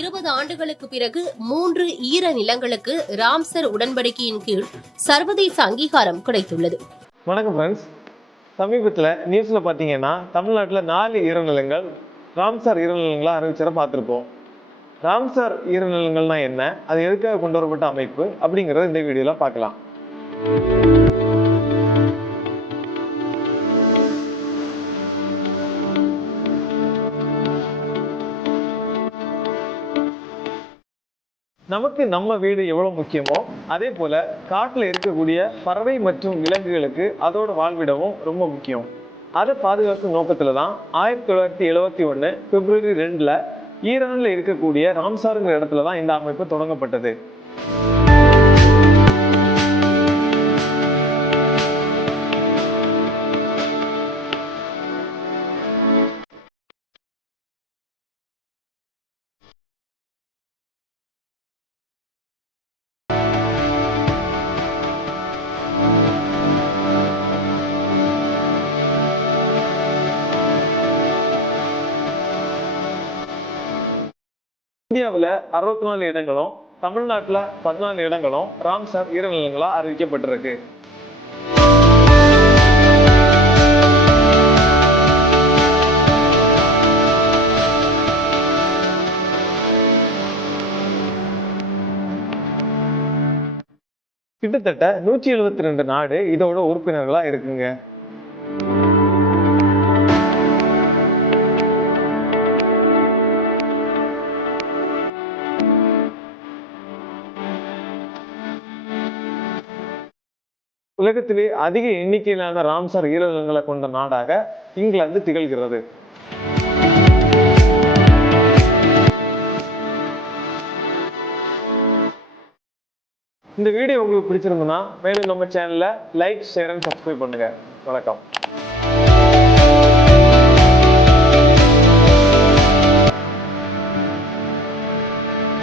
20 ஆண்டுகளுக்கு பிறகு 3 ஈர நிலங்களுக்கு ராம்சர் உடன்படிக்கையின் கீழ் சர்வதேச அங்கீகாரம் கிடைத்துள்ளது. வணக்கம் ஃப்ரெண்ட்ஸ். சமீபத்தில் நியூஸில் பார்த்தீங்கன்னா தமிழ்நாட்டில் 4 ஈரநிலங்கள் ராம்சர் ஈரநிலங்களாக அறிவிச்சதை பார்த்துருப்போம். ராம்சர் ஈரநிலங்கள்னா என்ன, அது எதுக்காக கொண்டு வரப்பட்ட அமைப்பு அப்படிங்கிறத இந்த வீடியோவில் பார்க்கலாம். நமக்கு நம்ம வீடு எவ்வளவு முக்கியமோ அதே போல காட்டில் இருக்கக்கூடிய பறவை மற்றும் விலங்குகளுக்கு அதோட வாழ்விடமும் ரொம்ப முக்கியம். அதை பாதுகாக்கும் நோக்கத்துல தான் 1971 பிப்ரவரி 2 ஈரான்ல இருக்கக்கூடிய ராம்சாருங்கிற இடத்துல தான் இந்த அமைப்பு தொடங்கப்பட்டது. இந்தியாவில் 64 இடங்களும் தமிழ்நாட்டில் 14 இடங்களும் ராம்சர் ஈரநிலங்களாக அறிவிக்கப்பட்டிருக்கு. கிட்டத்தட்ட 172 நாடு இதோட உறுப்பினர்களா இருக்குங்க. உலகத்திலே அதிக எண்ணிக்கையிலான ராம்சர் ஈரநிலங்களை கொண்ட நாடாக இங்கிலாந்து திகழ்கிறது. இந்த வீடியோ உங்களுக்கு பிடிச்சிருந்ததுன்னா மேலும் நம்ம சேனலை லைக், ஷேர் அண்ட் சப்ஸ்கிரைப் பண்ணுங்க. வணக்கம்.